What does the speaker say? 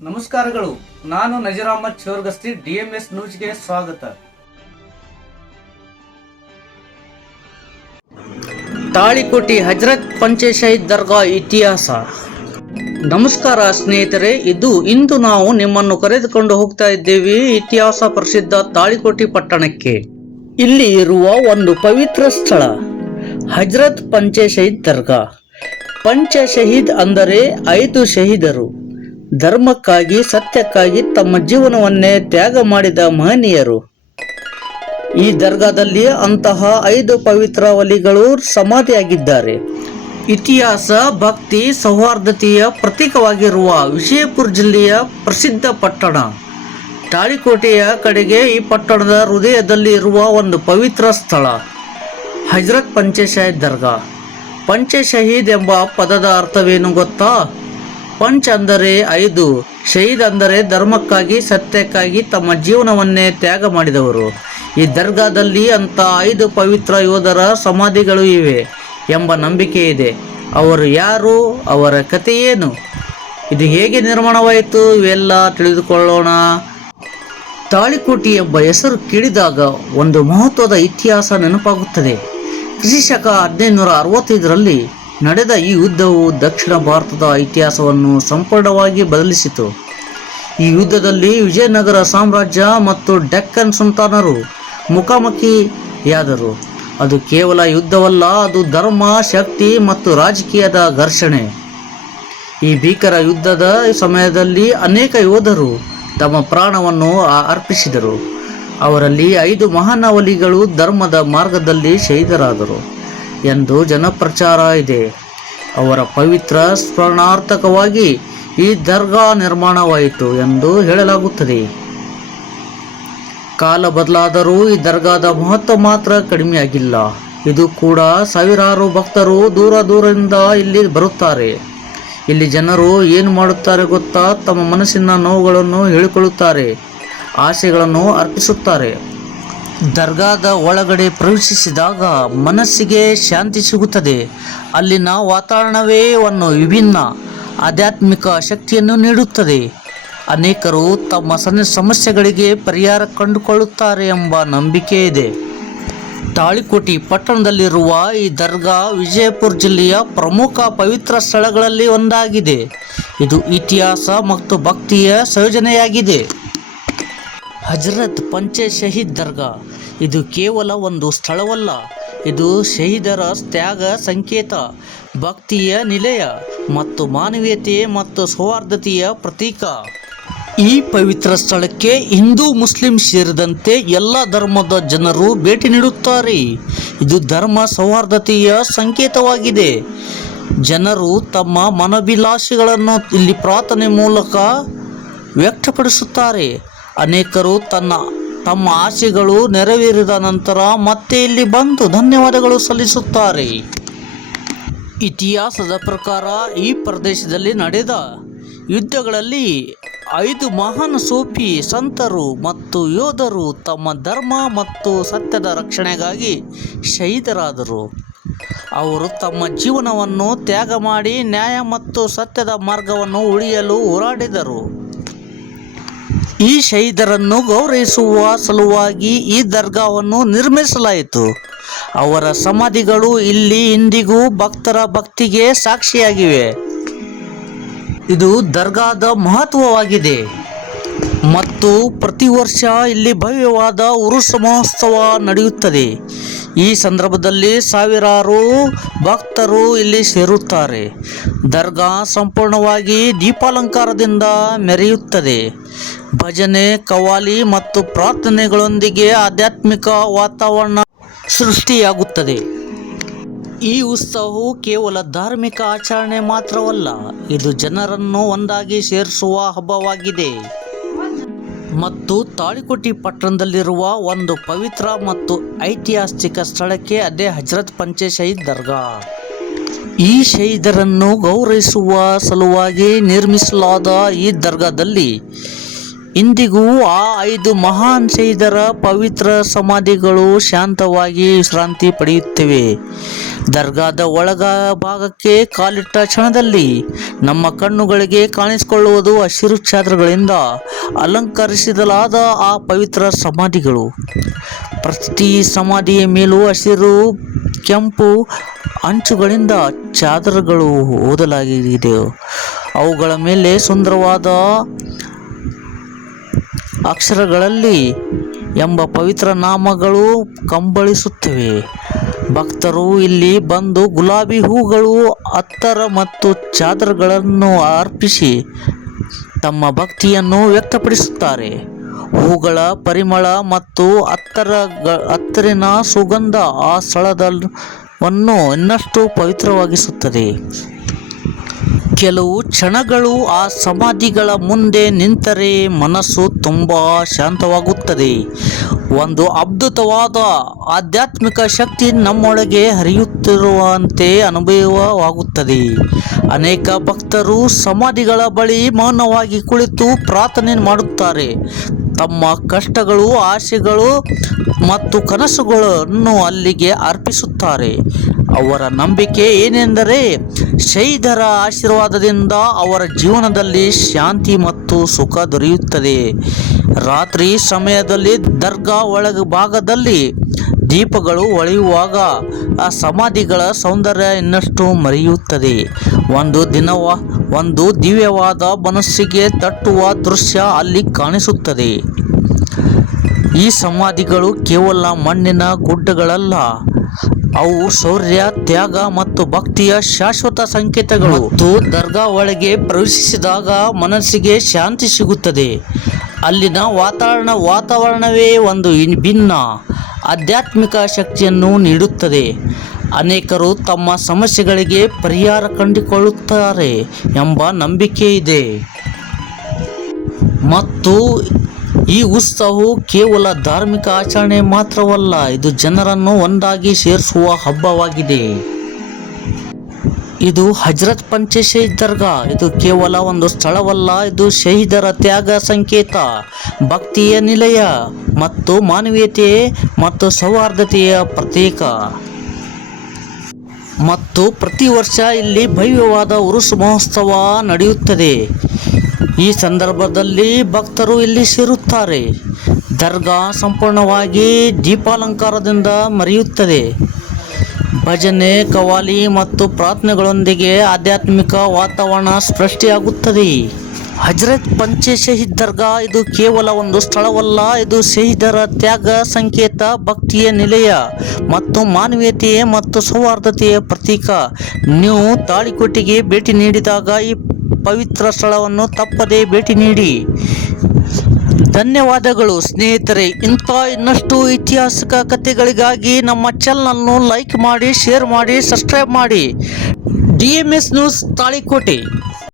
ನಮಸ್ಕಾರಗಳು. ನಾನು ನಜೀರ್ ಅಹಮದ್ ಚೋರ್ಗಸ್ತಿ, DMS ನ್ಯೂಸ್ಗೆ ಸ್ವಾಗತ. ತಾಳಿಕೋಟಿ ಹಜರತ್ ಪಂಚೆ ಶಹೀದ್ ದರ್ಗಾ ಇತಿಹಾಸ. ನಮಸ್ಕಾರ ಸ್ನೇಹಿತರೆ, ಇಂದು ನಾವು ನಿಮ್ಮನ್ನು ಕರೆದುಕೊಂಡು ಹೋಗ್ತಾ ಇದ್ದೇವೆ ಇತಿಹಾಸ ಪ್ರಸಿದ್ಧ ತಾಳಿಕೋಟಿ ಪಟ್ಟಣಕ್ಕೆ. ಇಲ್ಲಿ ಇರುವ ಒಂದು ಪವಿತ್ರ ಸ್ಥಳ ಹಜರತ್ ಪಂಚೆ ಶಹೀದ್ ದರ್ಗಾ. ಪಂಚ ಶಹೀದ್ ಅಂದರೆ 5 ಶಹೀದರು. ಧರ್ಮಕ್ಕಾಗಿ, ಸತ್ಯಕ್ಕಾಗಿ ತಮ್ಮ ಜೀವನವನ್ನೇ ತ್ಯಾಗ ಮಾಡಿದ ಮಹನೀಯರು. ಈ ದರ್ಗಾದಲ್ಲಿ ಅಂತಹ 5 ಪವಿತ್ರ ವಲಿಗಳು ಸಮಾಧಿಯಾಗಿದ್ದಾರೆ. ಇತಿಹಾಸ, ಭಕ್ತಿ, ಸೌಹಾರ್ದತೆಯ ಪ್ರತೀಕವಾಗಿರುವ ವಿಜಯಪುರ ಜಿಲ್ಲೆಯ ಪ್ರಸಿದ್ಧ ಪಟ್ಟಣ ತಾಳಿಕೋಟೆಯ ಕಡೆಗೆ ಈ ಪಟ್ಟಣದ ಹೃದಯದಲ್ಲಿ ಇರುವ ಒಂದು ಪವಿತ್ರ ಸ್ಥಳ ಹಜರತ್ ಪಂಚೆ ಶಹೀದ್ ದರ್ಗಾ. ಪಂಚೆ ಶಹೀದ್ ಎಂಬ ಪದದ ಅರ್ಥವೇನು ಗೊತ್ತಾ? ಪಂಚ್ ಅಂದರೆ 5, ಶಹೀದ್ ಅಂದರೆ ಧರ್ಮಕ್ಕಾಗಿ, ಸತ್ಯಕ್ಕಾಗಿ ತಮ್ಮ ಜೀವನವನ್ನೇ ತ್ಯಾಗ ಮಾಡಿದವರು. ಈ ದರ್ಗಾದಲ್ಲಿ ಅಂತ 5 ಪವಿತ್ರ ಯೋಧರ ಸಮಾಧಿಗಳು ಇವೆ ಎಂಬ ನಂಬಿಕೆ ಇದೆ. ಅವರು ಯಾರು? ಅವರ ಕಥೆ ಏನು? ಇದು ಹೇಗೆ ನಿರ್ಮಾಣವಾಯಿತು? ಇವೆಲ್ಲ ತಿಳಿದುಕೊಳ್ಳೋಣ. ತಾಳಿಕೋಟಿ ಎಂಬ ಹೆಸರು ಕೇಳಿದಾಗ ಒಂದು ಮಹತ್ವದ ಇತಿಹಾಸ ನೆನಪಾಗುತ್ತದೆ. ಕ್ರಿಶಕ 1565ರಲ್ಲಿ ನಡೆದ ಈ ಯುದ್ಧವು ದಕ್ಷಿಣ ಭಾರತದ ಇತಿಹಾಸವನ್ನು ಸಂಪೂರ್ಣವಾಗಿ ಬದಲಿಸಿತು. ಈ ಯುದ್ಧದಲ್ಲಿ ವಿಜಯನಗರ ಸಾಮ್ರಾಜ್ಯ ಮತ್ತು ಡೆಕ್ಕನ್ ಸುಲ್ತಾನರು ಮುಖಾಮುಖಿಯಾದರು. ಅದು ಕೇವಲ ಯುದ್ಧವಲ್ಲ, ಅದು ಧರ್ಮ, ಶಕ್ತಿ ಮತ್ತು ರಾಜಕೀಯದ ಘರ್ಷಣೆ. ಈ ಭೀಕರ ಯುದ್ಧದ ಸಮಯದಲ್ಲಿ ಅನೇಕ ಯೋಧರು ತಮ್ಮ ಪ್ರಾಣವನ್ನು ಅರ್ಪಿಸಿದರು. ಅವರಲ್ಲಿ 5 ಮಹಾನ್ ವಲಿಗಳು ಧರ್ಮದ ಮಾರ್ಗದಲ್ಲಿ ಶಹೀದರಾದರು ಎಂದು ಜನಪ್ರಚಾರ ಇದೆ. ಅವರ ಪವಿತ್ರ ಸ್ಮರಣಾರ್ಥಕವಾಗಿ ಈ ದರ್ಗಾ ನಿರ್ಮಾಣವಾಯಿತು ಎಂದು ಹೇಳಲಾಗುತ್ತದೆ. ಕಾಲ ಬದಲಾದರೂ ಈ ದರ್ಗಾದ ಮಹತ್ವ ಮಾತ್ರ ಕಡಿಮೆಯಾಗಿಲ್ಲ. ಇದು ಕೂಡ ಸಾವಿರಾರು ಭಕ್ತರು ದೂರದಿಂದ ಇಲ್ಲಿ ಬರುತ್ತಾರೆ. ಇಲ್ಲಿ ಜನರು ಏನು ಮಾಡುತ್ತಾರೆ ಗೊತ್ತಾ? ತಮ್ಮ ಮನಸ್ಸಿನ ನೋವುಗಳನ್ನು ಹೇಳಿಕೊಳ್ಳುತ್ತಾರೆ, ಆಸೆಗಳನ್ನು ಅರ್ಪಿಸುತ್ತಾರೆ. ದರ್ಗಾದ ಒಳಗಡೆ ಪ್ರವೇಶಿಸಿದಾಗ ಮನಸ್ಸಿಗೆ ಶಾಂತಿ ಸಿಗುತ್ತದೆ. ಅಲ್ಲಿನ ವಾತಾವರಣವೇ ಒಂದು ವಿಭಿನ್ನ ಆಧ್ಯಾತ್ಮಿಕ ಶಕ್ತಿಯನ್ನು ನೀಡುತ್ತದೆ. ಅನೇಕರು ತಮ್ಮ ಸಮಸ್ಯೆಗಳಿಗೆ ಪರಿಹಾರ ಕಂಡುಕೊಳ್ಳುತ್ತಾರೆ ಎಂಬ ನಂಬಿಕೆ ಇದೆ. ತಾಳಿಕೋಟಿ ಪಟ್ಟಣದಲ್ಲಿರುವ ಈ ದರ್ಗಾ ವಿಜಯಪುರ ಜಿಲ್ಲೆಯ ಪ್ರಮುಖ ಪವಿತ್ರ ಸ್ಥಳಗಳಲ್ಲಿ ಒಂದಾಗಿದೆ. ಇದು ಇತಿಹಾಸ ಮತ್ತು ಭಕ್ತಿಯ ಸಂಯೋಜನೆಯಾಗಿದೆ. ಹಜರತ್ ಪಂಚೆ ಶಹೀದ್ ದರ್ಗಾ ಇದು ಕೇವಲ ಒಂದು ಸ್ಥಳವಲ್ಲ, ಇದು ಶಹೀದರ ತ್ಯಾಗ ಸಂಕೇತ, ಭಕ್ತಿಯ ನಿಲಯ ಮತ್ತು ಮಾನವೀಯತೆ ಮತ್ತು ಸೌಹಾರ್ದತೆಯ ಪ್ರತೀಕ. ಈ ಪವಿತ್ರ ಸ್ಥಳಕ್ಕೆ ಹಿಂದೂ, ಮುಸ್ಲಿಂ ಸೇರಿದಂತೆ ಎಲ್ಲ ಧರ್ಮದ ಜನರು ಭೇಟಿ ನೀಡುತ್ತಾರೆ. ಇದು ಧರ್ಮ ಸೌಹಾರ್ದತೆಯ ಸಂಕೇತವಾಗಿದೆ. ಜನರು ತಮ್ಮ ಮನೋಭಿಲಾಷೆಗಳನ್ನು ಇಲ್ಲಿ ಪ್ರಾರ್ಥನೆ ಮೂಲಕ ವ್ಯಕ್ತಪಡಿಸುತ್ತಾರೆ. ಅನೇಕರು ತಮ್ಮ ಆಸೆಗಳು ನೆರವೇರಿದ ನಂತರ ಮತ್ತೆ ಇಲ್ಲಿ ಬಂದು ಧನ್ಯವಾದಗಳು ಸಲ್ಲಿಸುತ್ತಾರೆ. ಇತಿಹಾಸದ ಪ್ರಕಾರ ಈ ಪ್ರದೇಶದಲ್ಲಿ ನಡೆದ ಯುದ್ಧಗಳಲ್ಲಿ 5 ಮಹಾನ್ ಸೂಫಿ ಸಂತರು ಮತ್ತು ಯೋಧರು ತಮ್ಮ ಧರ್ಮ ಮತ್ತು ಸತ್ಯದ ರಕ್ಷಣೆಗಾಗಿ ಶಹೀದರಾದರು. ಅವರು ತಮ್ಮ ಜೀವನವನ್ನು ತ್ಯಾಗ ಮಾಡಿ ನ್ಯಾಯ ಮತ್ತು ಸತ್ಯದ ಮಾರ್ಗವನ್ನು ಉಳಿಯಲು ಹೋರಾಡಿದರು. ಈ ಶಹೀದರನ್ನು ಗೌರವಿಸುವ ಸಲುವಾಗಿ ಈ ದರ್ಗಾವನ್ನು ನಿರ್ಮಿಸಲಾಯಿತು. ಅವರ ಸಮಾಧಿಗಳು ಇಲ್ಲಿ ಇಂದಿಗೂ ಭಕ್ತರ ಭಕ್ತಿಗೆ ಸಾಕ್ಷಿಯಾಗಿವೆ. ಇದು ದರ್ಗಾದ ಮಹತ್ವವಾಗಿದೆ ಮತ್ತು ಪ್ರತಿ ವರ್ಷ ಇಲ್ಲಿ ಭವ್ಯವಾದ ಉರುಸ್ ಮಹೋತ್ಸವ ನಡೆಯುತ್ತದೆ. ಈ ಸಂದರ್ಭದಲ್ಲಿ ಸಾವಿರಾರು ಭಕ್ತರು ಇಲ್ಲಿ ಸೇರುತ್ತಾರೆ. ದರ್ಗಾ ಸಂಪೂರ್ಣವಾಗಿ ದೀಪಾಲಂಕಾರದಿಂದ ಮೆರೆಯುತ್ತದೆ. ಭಜನೆ, ಕವಾಲಿ ಮತ್ತು ಪ್ರಾರ್ಥನೆಗಳೊಂದಿಗೆ ಆಧ್ಯಾತ್ಮಿಕ ವಾತಾವರಣ ಸೃಷ್ಟಿಯಾಗುತ್ತದೆ. ಈ ಉತ್ಸವವು ಕೇವಲ ಧಾರ್ಮಿಕ ಆಚರಣೆ ಮಾತ್ರವಲ್ಲ, ಇದು ಜನರನ್ನು ಒಂದಾಗಿ ಸೇರಿಸುವ ಹಬ್ಬವಾಗಿದೆ. ಮತ್ತು ತಾಳಿಕೋಟಿ ಪಟ್ಟಣದಲ್ಲಿರುವ ಒಂದು ಪವಿತ್ರ ಮತ್ತು ಐತಿಹಾಸಿಕ ಸ್ಥಳಕ್ಕೆ ಅದೇ ಹಜರತ್ ಪಂಚೆ ಶಹೀದ್ ದರ್ಗಾ. ಈ ಶಹೀದರನ್ನು ಗೌರವಿಸುವ ಸಲುವಾಗಿ ನಿರ್ಮಿಸಲಾದ ಈ ದರ್ಗಾದಲ್ಲಿ ಇಂದಿಗೂ ಆ 5 ಮಹಾನ್ ಶಹೀದರ ಪವಿತ್ರ ಸಮಾಧಿಗಳು ಶಾಂತವಾಗಿ ವಿಶ್ರಾಂತಿ ಪಡೆಯುತ್ತಿವೆ. ದರ್ಗಾದ ಒಳಗ ಭಾಗಕ್ಕೆ ಕಾಲಿಟ್ಟ ಕ್ಷಣದಲ್ಲಿ ನಮ್ಮ ಕಣ್ಣುಗಳಿಗೆ ಕಾಣಿಸಿಕೊಳ್ಳುವುದು ಹಸಿರು ಚಾದರಗಳಿಂದ ಅಲಂಕರಿಸಲಾದ ಆ ಪವಿತ್ರ ಸಮಾಧಿಗಳು. ಪ್ರತಿ ಸಮಾಧಿಯ ಮೇಲೂ ಹಸಿರು ಕೆಂಪು ಅಂಚುಗಳಿಂದ ಚಾದರಗಳು ಓದಲಾಗಿದೆ. ಅವುಗಳ ಮೇಲೆ ಸುಂದರವಾದ ಅಕ್ಷರಗಳಲ್ಲಿ ಎಂಬ ಪವಿತ್ರ ನಾಮಗಳು ಕಂಬಳಿಸುತ್ತವೆ. ಭಕ್ತರು ಇಲ್ಲಿ ಬಂದು ಗುಲಾಬಿ ಹೂಗಳು, ಅತ್ತರ ಮತ್ತು ಚಾದರಗಳನ್ನು ಅರ್ಪಿಸಿ ತಮ್ಮ ಭಕ್ತಿಯನ್ನು ವ್ಯಕ್ತಪಡಿಸುತ್ತಾರೆ. ಹೂಗಳ ಪರಿಮಳ ಮತ್ತು ಅತ್ತರಿನ ಸುಗಂಧ ಆ ಸ್ಥಳವನ್ನು ಇನ್ನಷ್ಟು ಪವಿತ್ರವಾಗಿಸುತ್ತದೆ. ಕೆಲವು ಕ್ಷಣಗಳು ಆ ಸಮಾಧಿಗಳ ಮುಂದೆ ನಿಂತರೆ ಮನಸ್ಸು ತುಂಬಾ ಶಾಂತವಾಗುತ್ತದೆ. ಒಂದು ಅದ್ಭುತವಾದ ಆಧ್ಯಾತ್ಮಿಕ ಶಕ್ತಿ ನಮ್ಮೊಳಗೆ ಹರಿಯುತ್ತಿರುವಂತೆ ಅನುಭವವಾಗುತ್ತದೆ. ಅನೇಕ ಭಕ್ತರು ಸಮಾಧಿಗಳ ಬಳಿ ಮೌನವಾಗಿ ಕುಳಿತು ಪ್ರಾರ್ಥನೆ ಮಾಡುತ್ತಾರೆ. ತಮ್ಮ ಕಷ್ಟಗಳು, ಆಸೆಗಳು ಮತ್ತು ಕನಸುಗಳನ್ನು ಅಲ್ಲಿಗೆ ಅರ್ಪಿಸುತ್ತಾರೆ. ಅವರ ನಂಬಿಕೆ ಏನೆಂದರೆ ಶಹೀದರ ಆಶೀರ್ವಾದದಿಂದ ಅವರ ಜೀವನದಲ್ಲಿ ಶಾಂತಿ ಮತ್ತು ಸುಖ ದೊರೆಯುತ್ತದೆ. ರಾತ್ರಿ ಸಮಯದಲ್ಲಿ ದರ್ಗಾ ಭಾಗದಲ್ಲಿ ದೀಪಗಳು ಹೊಳೆಯುವಾಗ ಆ ಸಮಾಧಿಗಳ ಸೌಂದರ್ಯ ಇನ್ನಷ್ಟು ಮರೆಯುತ್ತದೆ. ಒಂದು ದಿವ್ಯವಾದ ಮನಸ್ಸಿಗೆ ತಟ್ಟುವ ದೃಶ್ಯ ಅಲ್ಲಿ ಕಾಣಿಸುತ್ತದೆ. ಈ ಸಮಾಧಿಗಳು ಕೇವಲ ಮಣ್ಣಿನ ಗುಡ್ಡಗಳಲ್ಲ, ಅವು ಶೌರ್ಯ, ತ್ಯಾಗ ಮತ್ತು ಭಕ್ತಿಯ ಶಾಶ್ವತ ಸಂಕೇತಗಳು. ಮತ್ತು ದರ್ಗಾ ಒಳಗೆ ಪ್ರವೇಶಿಸಿದಾಗ ಮನಸ್ಸಿಗೆ ಶಾಂತಿ ಸಿಗುತ್ತದೆ. ಅಲ್ಲಿನ ವಾತಾವರಣವೇ ಒಂದು ಭಿನ್ನ ಆಧ್ಯಾತ್ಮಿಕ ಶಕ್ತಿಯನ್ನು ನೀಡುತ್ತದೆ. ಅನೇಕರು ತಮ್ಮ ಸಮಸ್ಯೆಗಳಿಗೆ ಪರಿಹಾರ ಕಂಡುಕೊಳ್ಳುತ್ತಾರೆ ಎಂಬ ನಂಬಿಕೆ ಇದೆ. ಮತ್ತು ಈ ಉತ್ಸವವು ಕೇವಲ ಧಾರ್ಮಿಕ ಆಚರಣೆ ಮಾತ್ರವಲ್ಲ, ಇದು ಜನರನ್ನು ಒಂದಾಗಿ ಸೇರಿಸುವ ಹಬ್ಬವಾಗಿದೆ. ಇದು ಹಜರತ್ ಪಂಚೆ ಶಹೀದ್ ದರ್ಗಾ. ಇದು ಕೇವಲ ಒಂದು ಸ್ಥಳವಲ್ಲ, ಇದು ಶಹೀದರ ತ್ಯಾಗ ಸಂಕೇತ, ಭಕ್ತಿಯ ನಿಲಯ ಮತ್ತು ಮಾನವೀಯತೆ ಮತ್ತು ಸೌಹಾರ್ದತೆಯ ಪ್ರತೀಕ. ಮತ್ತು ಪ್ರತಿ ವರ್ಷ ಇಲ್ಲಿ ಭವ್ಯವಾದ ಉರುಸ್ ಮಹೋತ್ಸವ ನಡೆಯುತ್ತದೆ. ಈ ಸಂದರ್ಭದಲ್ಲಿ ಭಕ್ತರು ಇಲ್ಲಿ ಸೇರುತ್ತಾರೆ. ದರ್ಗಾ ಸಂಪೂರ್ಣವಾಗಿ ದೀಪಾಲಂಕಾರದಿಂದ ಮೆರೆಯುತ್ತದೆ. ಭಜನೆ, ಕವಾಲಿ ಮತ್ತು ಪ್ರಾರ್ಥನೆಗಳೊಂದಿಗೆ ಆಧ್ಯಾತ್ಮಿಕ ವಾತಾವರಣ ಸೃಷ್ಟಿಯಾಗುತ್ತದೆ. ಹಜರತ್ ಪಂಚೆ ಶಹೀದ್ ದರ್ಗಾ ಇದು ಕೇವಲ ಒಂದು ಸ್ಥಳವಲ್ಲ, ಇದು ಶಹೀದರ ತ್ಯಾಗ ಸಂಕೇತ, ಭಕ್ತಿಯ ನಿಲಯ ಮತ್ತು ಮಾನವೀಯತೆ ಮತ್ತು ಸೌಹಾರ್ದತೆಯ ಪ್ರತೀಕ. ನೀವು ತಾಳಿಕೋಟೆಗೆ ಭೇಟಿ ನೀಡಿದಾಗ ಈ ಪವಿತ್ರ ಸ್ಥಳವನ್ನು ತಪ್ಪದೇ ಭೇಟಿ ನೀಡಿ. ಧನ್ಯವಾದಗಳು ಸ್ನೇಹಿತರೆ. ಇನ್ನಷ್ಟು ಐತಿಹಾಸಿಕ ಕಥೆಗಳಿಗಾಗಿ ನಮ್ಮ ಚಾನಲನ್ನು ಲೈಕ್ ಮಾಡಿ, ಶೇರ್ ಮಾಡಿ, ಸಬ್ಸ್ಕ್ರೈಬ್ ಮಾಡಿ. DMS news Talikote.